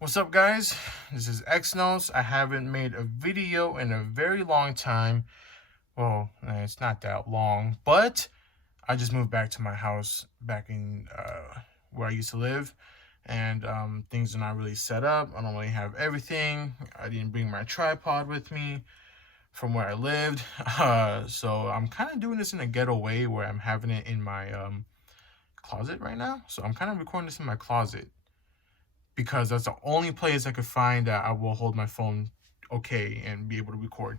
What's up, guys? This is X Notes. I haven't made a video in a very long time. Well, it's not that long, but I just moved back to my house back in where I used to live, and things are not really set up. I don't really have everything. I didn't bring my tripod with me from where I lived, so I'm kind of doing this in a ghetto way where I'm having it in my closet right now. So I'm kind of recording this in my closet because that's the only place I could find that I will hold my phone okay and be able to record.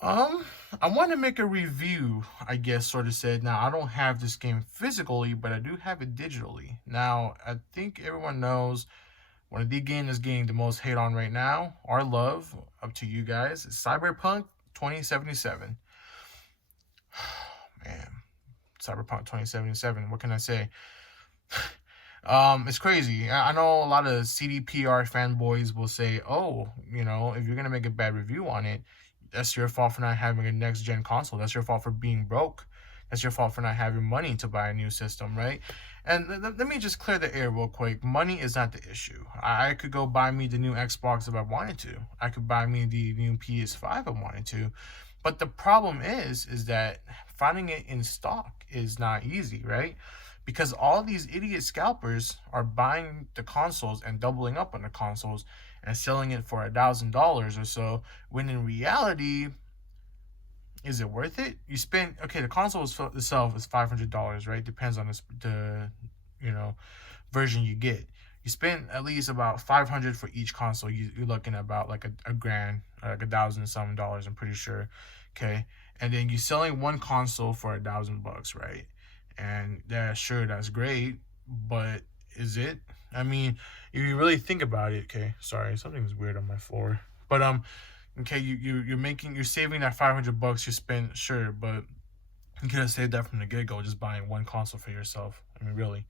Um, I want to make a review, I guess, sort of said. Now, I don't have this game physically, but I do have it digitally. Now, I think everyone knows one of the games that's getting the most hate on right now, our love, up to you guys, is Cyberpunk 2077. Man, Cyberpunk 2077, what can I say? It's crazy. I know a lot of CDPR fanboys will say, "Oh, if you're gonna make a bad review on it, that's your fault for not having a next gen console. That's your fault for being broke. That's your fault for not having money to buy a new system, right?" And let me just clear the air real quick. Money is not the issue. I could go buy me the new Xbox if I wanted to. I could buy me the new PS5 if I wanted to. But the problem is that finding it in stock is not easy, right? Because all these idiot scalpers are buying the consoles and doubling up on the consoles and selling it for $1,000 or so, when in reality, is it worth it? You spend, okay, the console itself is $500, right? Depends on the version you get. You spend at least about 500 for each console. You're looking at about like a grand, like $1,000 I'm pretty sure. Okay, and then you're selling one console for $1,000, right? And yeah, sure, that's great, but is it? I mean, if you really think about it, okay, sorry, something's weird on my floor. But okay, you're saving that $500 you spent, sure, but you could have saved that from the get go, just buying one console for yourself. I mean, really.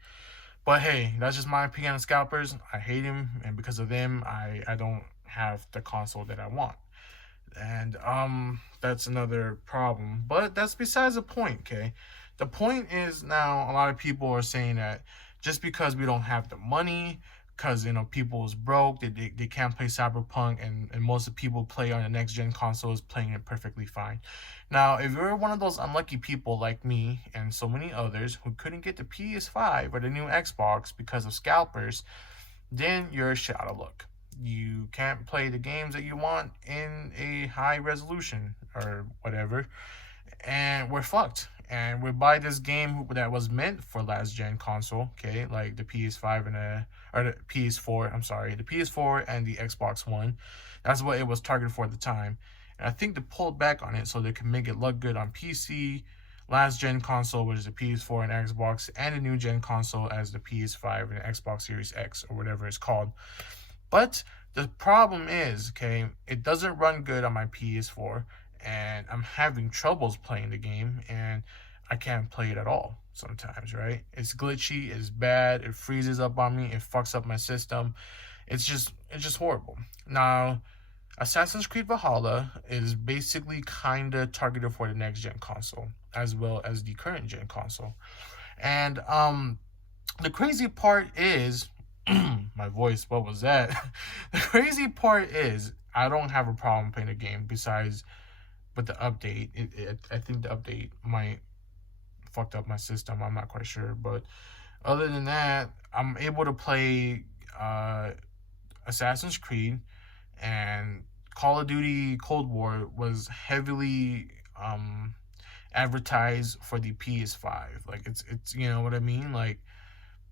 But hey, that's just my opinion on scalpers. I hate him, and because of them, I don't have the console that I want. And that's another problem. But that's besides the point, okay? The point is, now a lot of people are saying that just because we don't have the money, because people is broke, they can't play Cyberpunk, and most of the people play on the next gen consoles playing it perfectly fine. Now, if you're one of those unlucky people like me and so many others who couldn't get the PS5 or the new Xbox because of scalpers, then you're shit out of luck. You can't play the games that you want in a high resolution or whatever, and we're fucked. And we buy this game that was meant for last gen console, okay, like the PS5 or the PS4. I'm sorry, the PS4 and the Xbox One. That's what it was targeted for at the time. And I think they pulled back on it so they can make it look good on PC, last gen console, which is the PS4 and Xbox, and the new gen console as the PS5 and the Xbox Series X or whatever it's called. But the problem is, okay, it doesn't run good on my PS4, and I'm having troubles playing the game, and I can't play it at all sometimes, right? It's glitchy, it's bad, it freezes up on me, it fucks up my system. It's just horrible. Now, Assassin's Creed Valhalla is basically kind of targeted for the next gen console as well as the current gen console. And the crazy part is my voice, what was that? The crazy part is I don't have a problem playing the game besides with the update. I think the update might fucked up my system. I'm not quite sure, but other than that, I'm able to play Assassin's Creed, and Call of Duty Cold War was heavily advertised for the PS5. Like it's you know what I mean? Like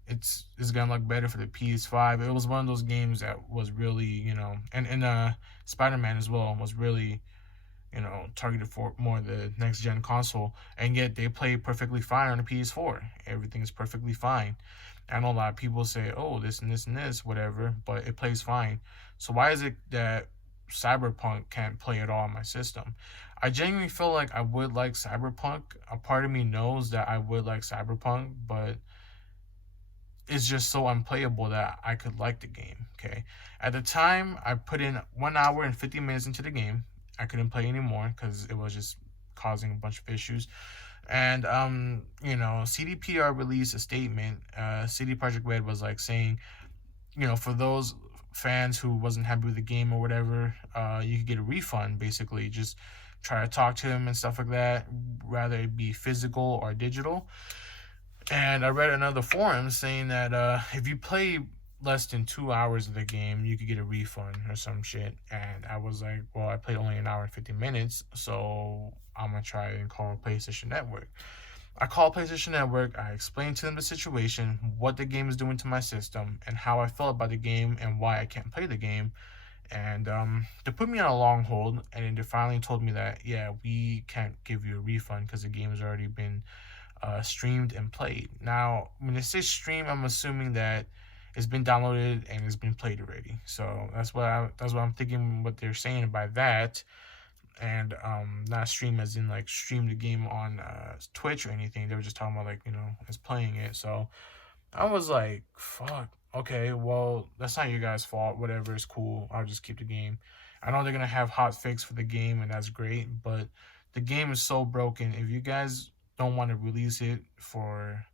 it's gonna look better for the PS5. It was one of those games that was really, and Spider-Man as well was really, targeted for more the next gen console, and yet they play perfectly fine on the PS4. Everything is perfectly fine. I know a lot of people say, "Oh, this and this and this, whatever," but it plays fine. So why is it that Cyberpunk can't play at all on my system? I genuinely feel like I would like Cyberpunk. A part of me knows that I would like Cyberpunk, but it's just so unplayable that I could like the game. Okay. At the time, I put in 1 hour and 50 minutes into the game. I couldn't play anymore because it was just causing a bunch of issues. And CDPR released a statement. CD Projekt Red was like saying, for those fans who wasn't happy with the game or whatever, you could get a refund. Basically, just try to talk to him and stuff like that, rather it be physical or digital. And I read another forum saying that if you play less than 2 hours of the game, you could get a refund or some shit. And I was like, well, I played only an hour and 50 minutes, so I'm gonna try and call PlayStation Network. I called PlayStation Network. I explained to them the situation, what the game is doing to my system, and how I felt about the game and why I can't play the game. And they put me on a long hold, and then they finally told me that, yeah, we can't give you a refund because the game has already been streamed and played. Now, when they say stream, I'm assuming that it's been downloaded and it's been played already. So that's what I'm thinking. What they're saying by that, and not stream as in like stream the game on Twitch or anything. They were just talking about like as playing it. So I was like, fuck. Okay, well that's not your guys' fault. Whatever, it's cool. I'll just keep the game. I know they're gonna have hot fix for the game, and that's great. But the game is so broken. If you guys don't want to release it for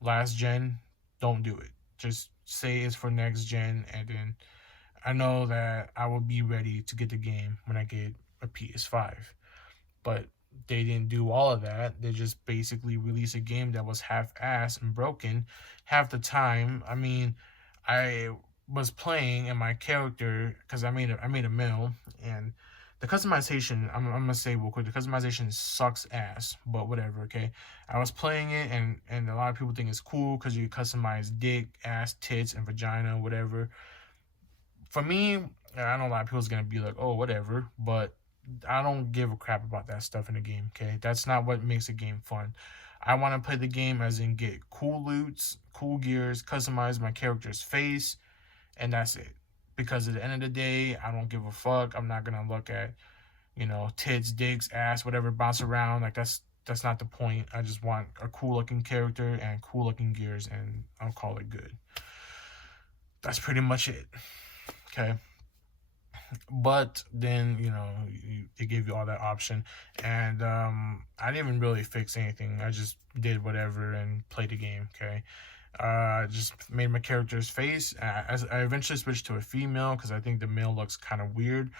last gen, don't do it. Just say it's for next gen, and then I know that I will be ready to get the game when I get a PS5. But they didn't do all of that. They just basically released a game that was half-assed and broken half the time. I mean, I was playing and my character, because I made a mill, and the customization, I'm gonna say real quick, the customization sucks ass, but whatever. Okay, I was playing it, and a lot of people think it's cool because you customize dick, ass, tits, and vagina, whatever. For me, I know a lot of people's gonna be like, oh, whatever, but I don't give a crap about that stuff in the game. Okay, that's not what makes a game fun. I want to play the game as in get cool loots, cool gears, customize my character's face, and that's it. Because at the end of the day, I don't give a fuck. I'm not gonna look at tits, dicks, ass, whatever bounce around. Like that's not the point. I just want a cool looking character and cool looking gears, and I'll call it good. That's pretty much it. Okay. But then they gave you all that option, and I didn't even really fix anything. I just did whatever and played the game. Okay, just made my character's face. I eventually switched to a female because I think the male looks kind of weird,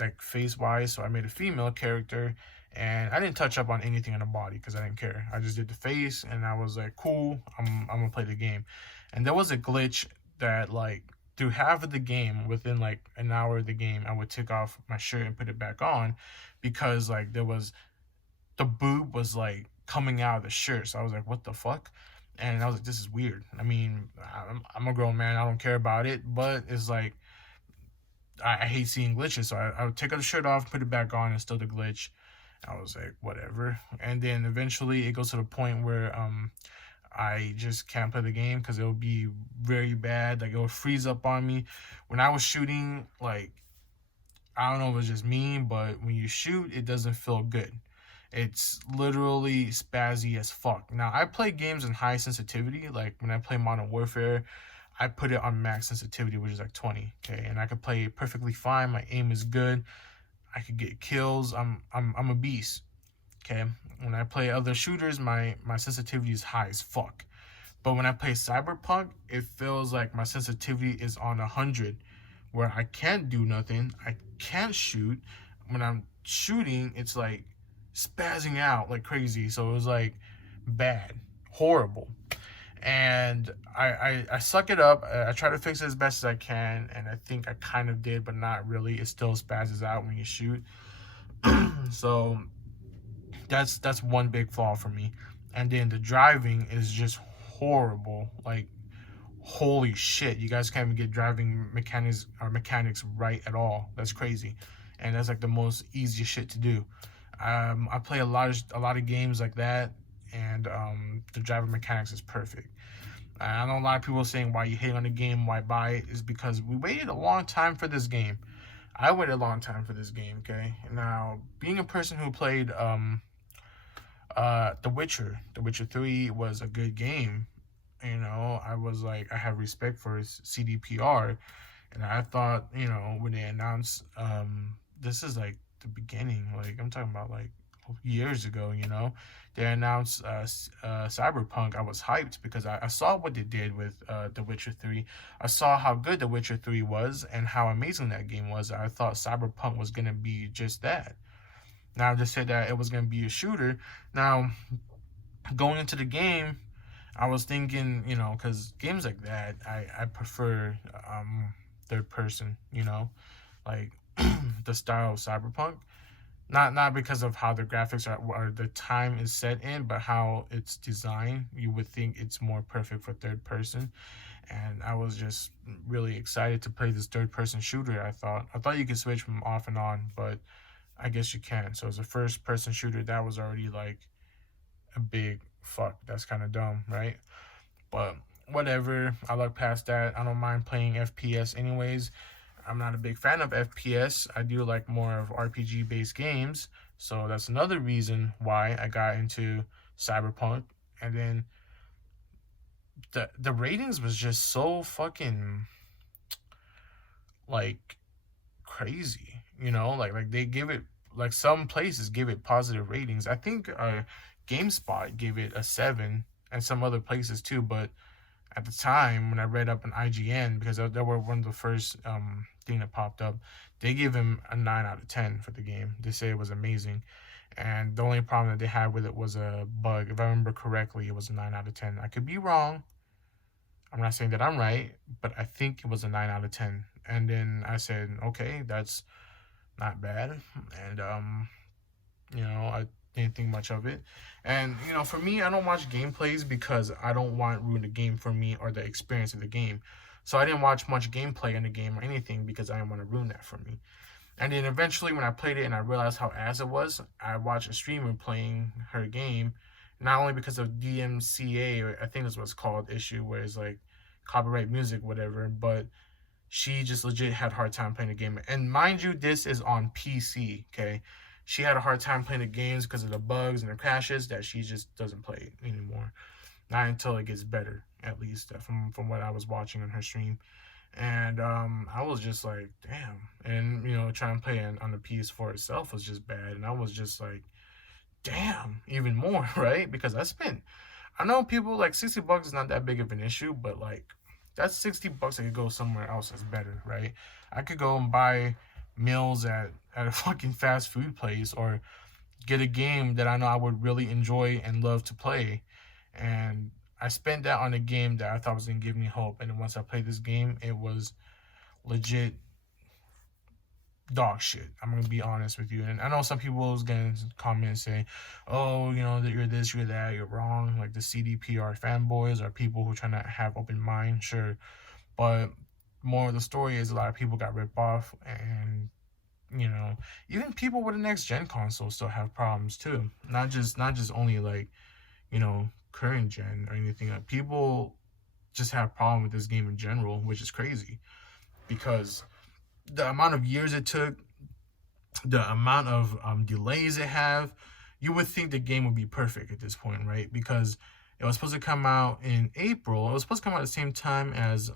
like face wise. So I made a female character, and I didn't touch up on anything on the body because I didn't care. I just did the face, and I was like, cool. I'm gonna play the game, and there was a glitch that like through half of the game, within like an hour of the game, I would take off my shirt and put it back on because like the boob was like coming out of the shirt. So I was like, what the fuck? And I was like, this is weird. I mean, I'm a grown man. I don't care about it. But it's like, I hate seeing glitches. So I would take the shirt off, put it back on, and still the glitch. I was like, whatever. And then eventually it goes to the point where I just can't play the game because it'll be very bad. Like, it'll freeze up on me. When I was shooting, like, I don't know if it's just me, but when you shoot, it doesn't feel good. It's literally spazzy as fuck. Now, I play games in high sensitivity. Like, when I play Modern Warfare, I put it on max sensitivity, which is like 20. Okay, and I can play it perfectly fine. My aim is good. I could get kills. I'm a beast. Okay, when I play other shooters, my sensitivity is high as fuck. But when I play Cyberpunk, it feels like my sensitivity is on 100, where I can't do nothing. I can't shoot. When I'm shooting, it's like spazzing out like crazy. So it was like bad, horrible. And I suck it up. I try to fix it as best as I can, and I think I kind of did, but not really. It still spazzes out when you shoot. So that's one big flaw for me. And then the driving is just horrible. Like, holy shit, you guys can't even get driving mechanics right at all. That's crazy. And that's like the most easiest shit to do. I play a lot of games like that, and the driving mechanics is perfect. I know a lot of people saying why you hate on the game, why buy it, is because we waited a long time for this game. I waited a long time for this game. Okay, now being a person who played The Witcher 3 was a good game. I was like, I have respect for his CDPR, and I thought, when they announced, this is like the beginning, like I'm talking about like years ago. They announced Cyberpunk. I was hyped because I saw what they did with The Witcher 3. I saw how good The Witcher 3 was and how amazing that game was. I thought Cyberpunk was going to be just that. Now, they said that it was going to be a shooter. Now, going into the game, I was thinking, because games like that, I prefer third person, like the style of Cyberpunk. Not because of how the graphics are or the time is set in, but how it's designed. You would think it's more perfect for third person, and I was just really excited to play this third person shooter. I thought you could switch from off and on, but I guess you can. So as a first person shooter, that was already like a big fuck. That's kind of dumb, right? But whatever. I look past that. I don't mind playing FPS anyways. I'm not a big fan of FPS. I do like more of RPG based games. So that's another reason why I got into Cyberpunk. And then the ratings was just so fucking like crazy. Like they give it, like some places give it positive ratings. I think GameSpot gave it a 7 and some other places too, but at the time when I read up on IGN, because they were one of the first thing that popped up, they gave him a 9 out of 10 for the game. They say it was amazing, and the only problem that they had with it was a bug. If I remember correctly, it was a 9 out of 10. I could be wrong. I'm not saying that I'm right, but I think it was a 9 out of 10. And then I said, okay, that's not bad, and I didn't think much of it. And for me, I don't watch gameplays because I don't want to ruin the game for me or the experience of the game. So I didn't watch much gameplay in the game or anything because I didn't want to ruin that for me. And then eventually, when I played it and I realized how ass it was, I watched a streamer playing her game, not only because of DMCA, or I think that's what it's called, issue where it's like copyright music, whatever, but she just legit had a hard time playing the game. And mind you, this is on PC, okay? She had a hard time playing the games because of the bugs and the crashes that she just doesn't play anymore. Not until it gets better, at least, from what I was watching on her stream. And I was just like, damn. And, trying to play on the PS4 itself was just bad. And I was just like, damn, even more, right? Because I know people like $60 is not that big of an issue, but like, that's $60 I could go somewhere else that's better, right? I could go and buy meals at a fucking fast food place, or get a game that I know I would really enjoy and love to play. And I spent that on a game that I thought was going to give me hope. And then once I played this game, it was legit dog shit. I'm going to be honest with you. And I know some people is going to comment and say, oh, that you're this, you're that, you're wrong. Like the CDPR fanboys or people who are trying to have open mind, sure. But more of the story is a lot of people got ripped off, and even people with the next gen console still have problems too. Not just only like, current gen or anything. Like, people just have problem with this game in general, which is crazy because the amount of years it took, the amount of delays it have, you would think the game would be perfect at this point, right? Because it was supposed to come out in April. It was supposed to come out at the same time as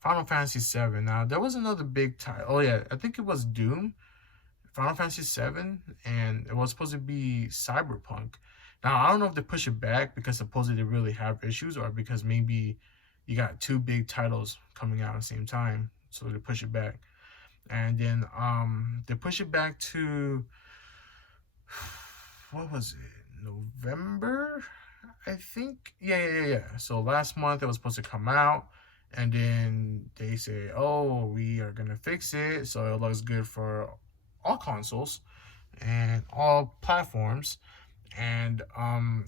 Final Fantasy VII. Now, there was another big title. Oh, yeah, I think it was Doom, Final Fantasy VII, and it was supposed to be Cyberpunk. Now, I don't know if they push it back because supposedly they really have issues, or because maybe you got two big titles coming out at the same time, so they push it back. And then they push it back to, what was it, November, I think? Yeah. So last month it was supposed to come out, and then they say, oh, we are going to fix it so it looks good for all consoles and all platforms. And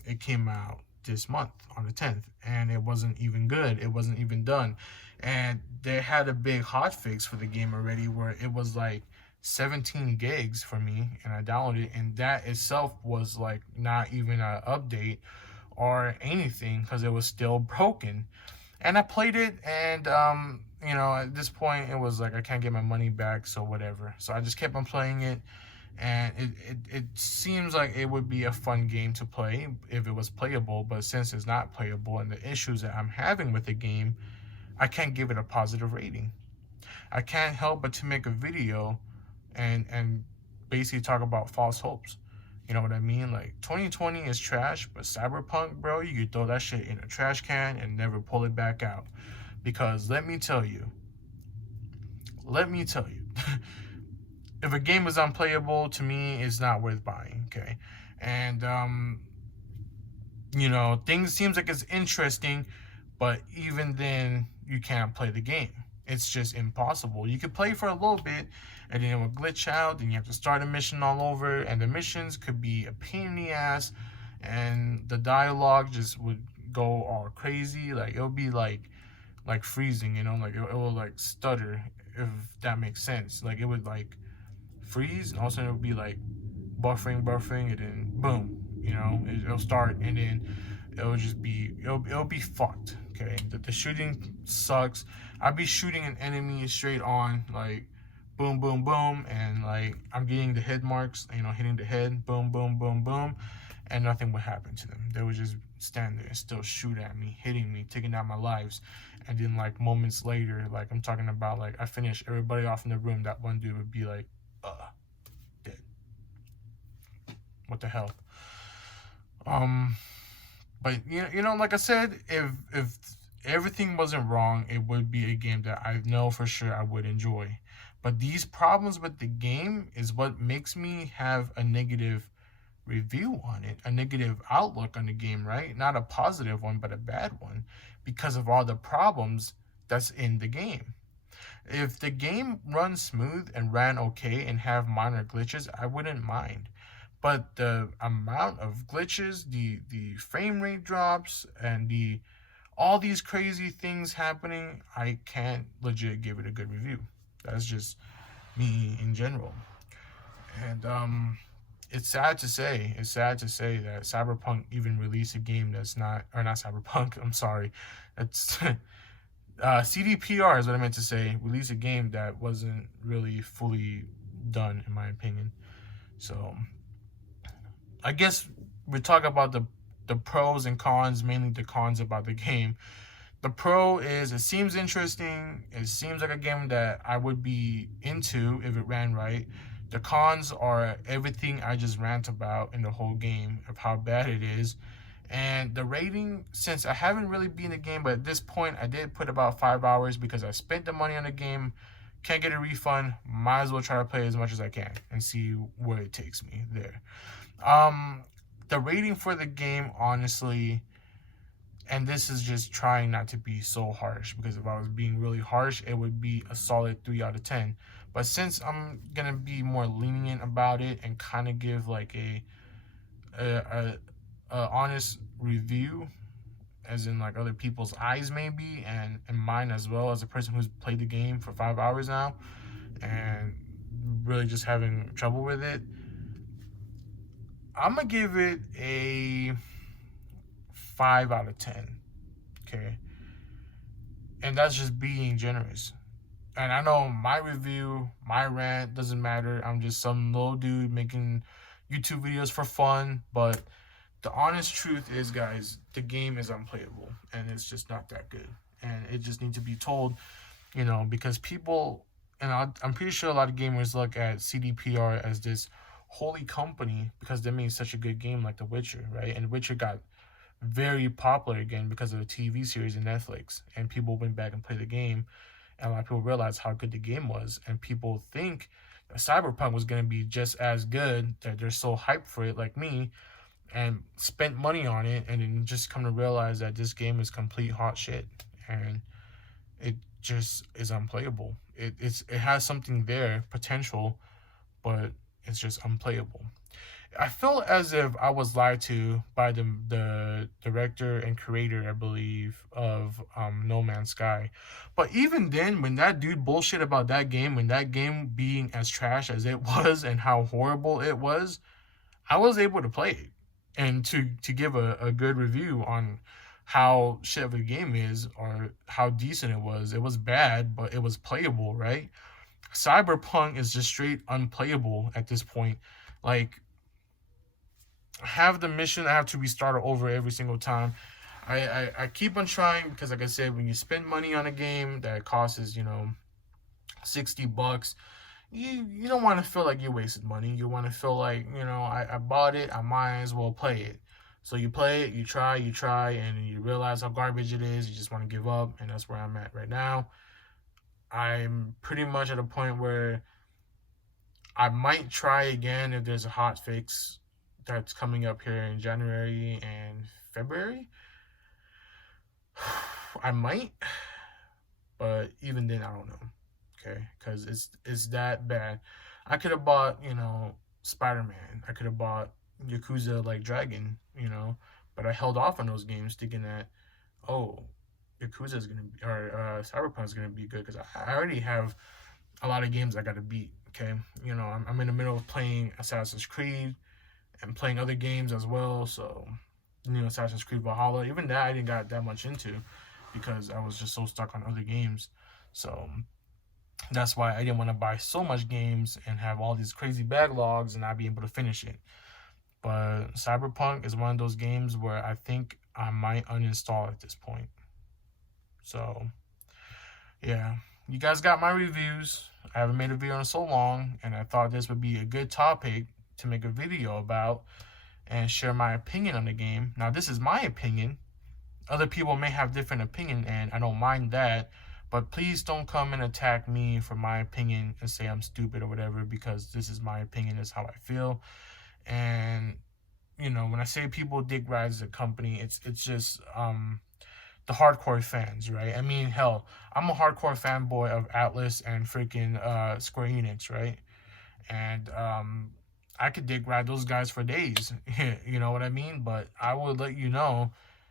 it came out this month on the 10th, and it wasn't even good. It wasn't even done. And they had a big hot fix for the game already where it was like 17 gigs for me, and I downloaded it, and that itself was like not even an update or anything because it was still broken. And I played it, and at this point it was like I can't get my money back, so whatever. So I just kept on playing it, and it seems like it would be a fun game to play if it was playable. But since it's not playable and the issues that I'm having with the game, I can't give it a positive rating. I can't help but to make a video and basically talk about false hopes. You know what I mean? Like 2020 is trash, but Cyberpunk, bro, you could throw that shit in a trash can and never pull it back out. Because let me tell you, if a game is unplayable, to me, it's not worth buying. Okay, and things seems like it's interesting, but even then, you can't play the game. It's just impossible. You could play for a little bit, and then it will glitch out, and you have to start a mission all over, and the missions could be a pain in the ass, and the dialogue just would go all crazy. Like, it'll be like freezing, like it will like stutter, if that makes sense. Like, it would like freeze, and all of a sudden it would be like buffering, and then boom, it'll start, and then it'll be fucked. Okay, the shooting sucks. I'd be shooting an enemy straight on, like boom, boom, boom, and like I'm getting the head marks, hitting the head, boom, boom, boom, boom, and nothing would happen to them. They would just stand there and still shoot at me, hitting me, taking out my lives. And then like moments later, like I'm talking about, like I finish everybody off in the room, that one dude would be like, dead. What the hell? But like I said, if everything wasn't wrong, it would be a game that I know for sure I would enjoy. But these problems with the game is what makes me have a negative review on it, a negative outlook on the game, right? Not a positive one, but a bad one, because of all the problems that's in the game. If the game runs smooth and ran okay and have minor glitches, I wouldn't mind. But the amount of glitches, the frame rate drops, and all these crazy things happening, I can't legit give it a good review. That's just me in general. And it's sad to say that Cyberpunk even released a game that's not Cyberpunk, I'm sorry. It's CDPR is what I meant to say. Release a game that wasn't really fully done, in my opinion. So I guess we talk about the pros and cons, mainly the cons about the game. The pro is it seems interesting. It seems like a game that I would be into if it ran right. The cons are everything I just rant about in the whole game of how bad it is. And the rating, since I haven't really been in the game, but at this point I did put about 5 hours because I spent the money on the game, can't get a refund, might as well try to play as much as I can and see where it takes me there. The rating for the game, honestly, and this is just trying not to be so harsh, because if I was being really harsh, it would be a solid 3 out of 10. But since I'm gonna be more lenient about it and kind of give like a honest review, as in like other people's eyes maybe, and mine as well, as a person who's played the game for 5 hours now and really just having trouble with it, I'm gonna give it a 5 out of 10. Okay, and that's just being generous. And I know my review, my rant doesn't matter. I'm just some little dude making YouTube videos for fun. But the honest truth is, guys, the game is unplayable and it's just not that good. And it just needs to be told, because people, and I'm pretty sure a lot of gamers look at CDPR as this holy company because they made such a good game like The Witcher, right? And Witcher got very popular again because of the TV series in Netflix. And people went back and played the game. And a lot of people realized how good the game was. And people think that Cyberpunk was going to be just as good, that they're so hyped for it, like me, and spent money on it, and then just come to realize that this game is complete hot shit. And it just is unplayable. It has something there, potential, but it's just unplayable. I feel as if I was lied to by the director and creator, I believe, of No Man's Sky. But even then, when that dude bullshit about that game, when that game being as trash as it was and how horrible it was, I was able to play it and to give a good review on how shit of a game is or how decent it was. It was bad, but it was playable, right? Cyberpunk is just straight unplayable at this point. Like, have the mission, I have to restart it over every single time. I keep on trying because, like I said, when you spend money on a game that costs $60, you don't want to feel like you wasted money. You want to feel like, I bought it, I might as well play it. So you play it, you try, and you realize how garbage it is. You just want to give up, and that's where I'm at right now. I'm pretty much at a point where I might try again if there's a hot fix that's coming up here in January and February. I might, but even then, I don't know. Okay, because it's that bad. I could have bought, Spider Man. I could have bought Yakuza like Dragon, but I held off on those games thinking that, oh, Yakuza is gonna be, or Cyberpunk is gonna be good, because I already have a lot of games I got to beat. Okay, I'm in the middle of playing Assassin's Creed and playing other games as well. So, Assassin's Creed Valhalla, even that I didn't got that much into because I was just so stuck on other games. So that's why I didn't want to buy so much games and have all these crazy backlogs and not be able to finish it. But Cyberpunk is one of those games where I think I might uninstall at this point. So yeah, you guys got my reviews. I haven't made a video in so long, and I thought this would be a good topic to make a video about and share my opinion on the game. Now, this is my opinion. Other people may have different opinion, and I don't mind that. But please don't come and attack me for my opinion and say I'm stupid or whatever, because this is my opinion. This is how I feel. And, when I say people dig Rise as a company, it's just the hardcore fans, right? I mean, hell, I'm a hardcore fanboy of Atlas and freaking Square Enix, right? And I could dig ride those guys for days, you know what I mean? But I will let you know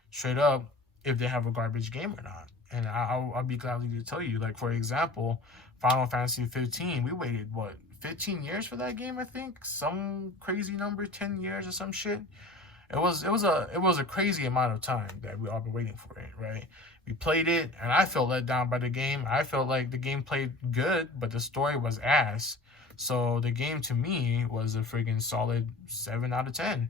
straight up if they have a garbage game or not. And I'll be gladly to tell you. Like, for example, Final Fantasy 15, we waited, 15 years for that game, I think? Some crazy number, 10 years or some shit. It was a crazy amount of time that we all been waiting for it, right? We played it, and I felt let down by the game. I felt like the game played good, but the story was ass. So the game to me was a freaking solid 7 out of 10.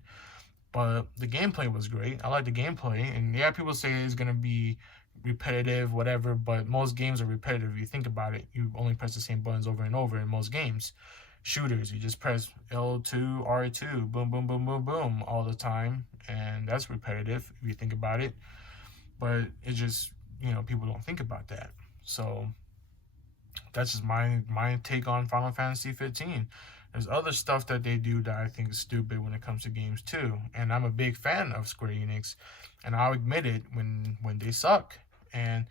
But the gameplay was great. I like the gameplay, and yeah, people say it's gonna be repetitive, whatever. But most games are repetitive. If you think about it, you only press the same buttons over and over in most games. Shooters, you just press L2, R2, boom, boom, boom, boom, boom all the time, and that's repetitive if you think about it. But it's just, people don't think about that. So that's just my take on Final Fantasy 15. There's other stuff that they do that I think is stupid when it comes to games too, and I'm a big fan of Square Enix, and I'll admit it when they suck. And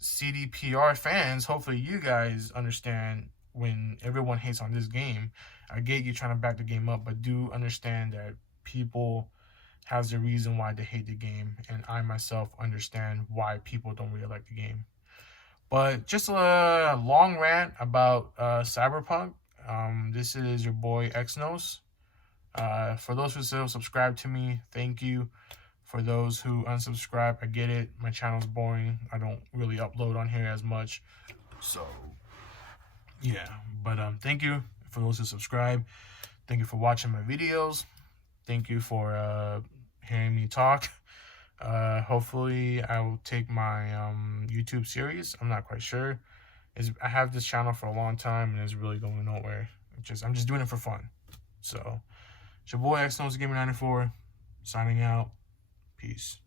CDPR fans, hopefully you guys understand when everyone hates on this game. I get you trying to back the game up, but do understand that people has the reason why they hate the game, and I myself understand why people don't really like the game. But just a long rant about Cyberpunk. This is your boy Xnos. For those who still subscribe to me, thank you. For those who unsubscribe, I get it. My channel's boring. I don't really upload on here as much. So, yeah. But thank you for those who subscribe. Thank you for watching my videos. Thank you for hearing me talk. Hopefully, I will take my YouTube series. I'm not quite sure. I have this channel for a long time, and it's really going nowhere. I'm just doing it for fun. So, it's your boy Xno's Gamer 94, signing out. Peace.